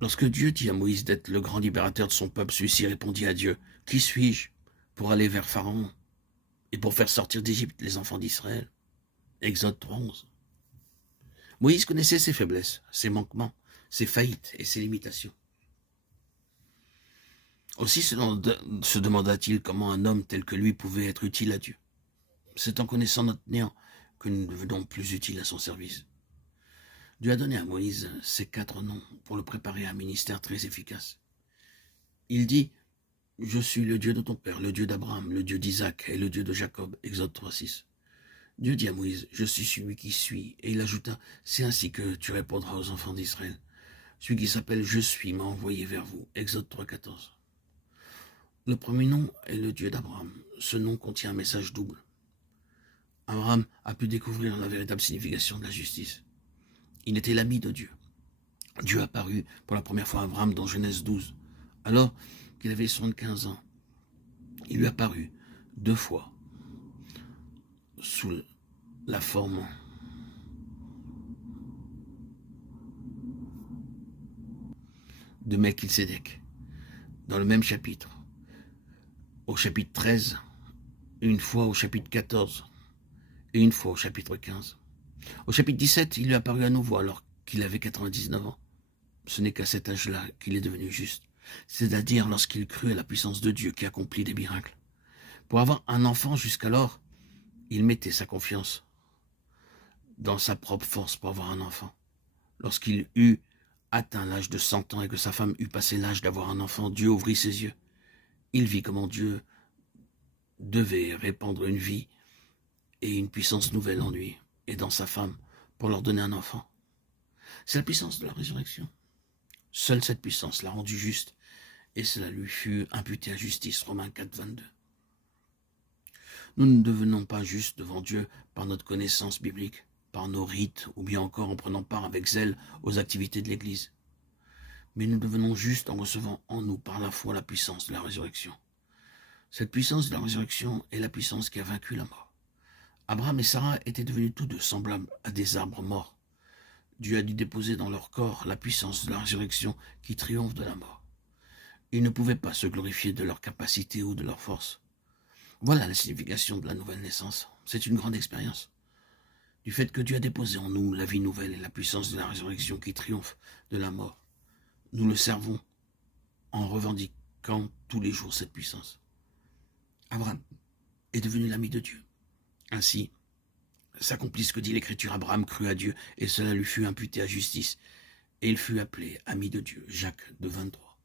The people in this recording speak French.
Lorsque Dieu dit à Moïse d'être le grand libérateur de son peuple, celui-ci répondit à Dieu, « Qui suis-je pour aller vers Pharaon et pour faire sortir d'Égypte les enfants d'Israël ?» Exode 3:11. Moïse connaissait ses faiblesses, ses manquements, ses faillites et ses limitations. Aussi se demanda-t-il comment un homme tel que lui pouvait être utile à Dieu. C'est en connaissant notre néant que nous devenons plus utiles à son service. Dieu a donné à Moïse ces 4 noms pour le préparer à un ministère très efficace. Il dit, « Je suis le Dieu de ton père, le Dieu d'Abraham, le Dieu d'Isaac et le Dieu de Jacob. » Exode 3:6. Dieu dit à Moïse, « Je suis celui qui suis. » Et il ajouta, « C'est ainsi que tu répondras aux enfants d'Israël. Celui qui s'appelle « Je suis » m'a envoyé vers vous. » Exode 3:14. Le premier nom est le Dieu d'Abraham. Ce nom contient un message double. Abraham a pu découvrir la véritable signification de la justice. Il était l'ami de Dieu. Dieu apparut pour la première fois à Abraham dans Genèse 12, alors qu'il avait 75 ans. Il lui apparut 2 fois sous la forme de Melchisédek, dans le même chapitre. Au chapitre 13, une fois au chapitre 14 et une fois au chapitre 15. Au chapitre 17, il lui apparut à nouveau alors qu'il avait 99 ans. Ce n'est qu'à cet âge-là qu'il est devenu juste, c'est-à-dire lorsqu'il crut à la puissance de Dieu qui accomplit des miracles. Pour avoir un enfant jusqu'alors, il mettait sa confiance dans sa propre force pour avoir un enfant. Lorsqu'il eut atteint l'âge de 100 ans et que sa femme eut passé l'âge d'avoir un enfant, Dieu ouvrit ses yeux. Il vit comment Dieu devait répandre une vie et une puissance nouvelle en lui et dans sa femme pour leur donner un enfant. C'est la puissance de la résurrection. Seule cette puissance l'a rendu juste et cela lui fut imputé à justice. Romains 4:22. Nous ne devenons pas justes devant Dieu par notre connaissance biblique, par nos rites ou bien encore en prenant part avec zèle aux activités de l'Église. Mais nous devenons justes en recevant en nous par la foi la puissance de la résurrection. Cette puissance de la résurrection est la puissance qui a vaincu la mort. Abraham et Sarah étaient devenus tous deux semblables à des arbres morts. Dieu a dû déposer dans leur corps la puissance de la résurrection qui triomphe de la mort. Ils ne pouvaient pas se glorifier de leur capacité ou de leur force. Voilà la signification de la nouvelle naissance. C'est une grande expérience. Du fait que Dieu a déposé en nous la vie nouvelle et la puissance de la résurrection qui triomphe de la mort, nous le servons en revendiquant tous les jours cette puissance. Abraham est devenu l'ami de Dieu. Ainsi, s'accomplit ce que dit l'Écriture. Abraham crut à Dieu et cela lui fut imputé à justice. Et il fut appelé ami de Dieu. Jacques 2:23.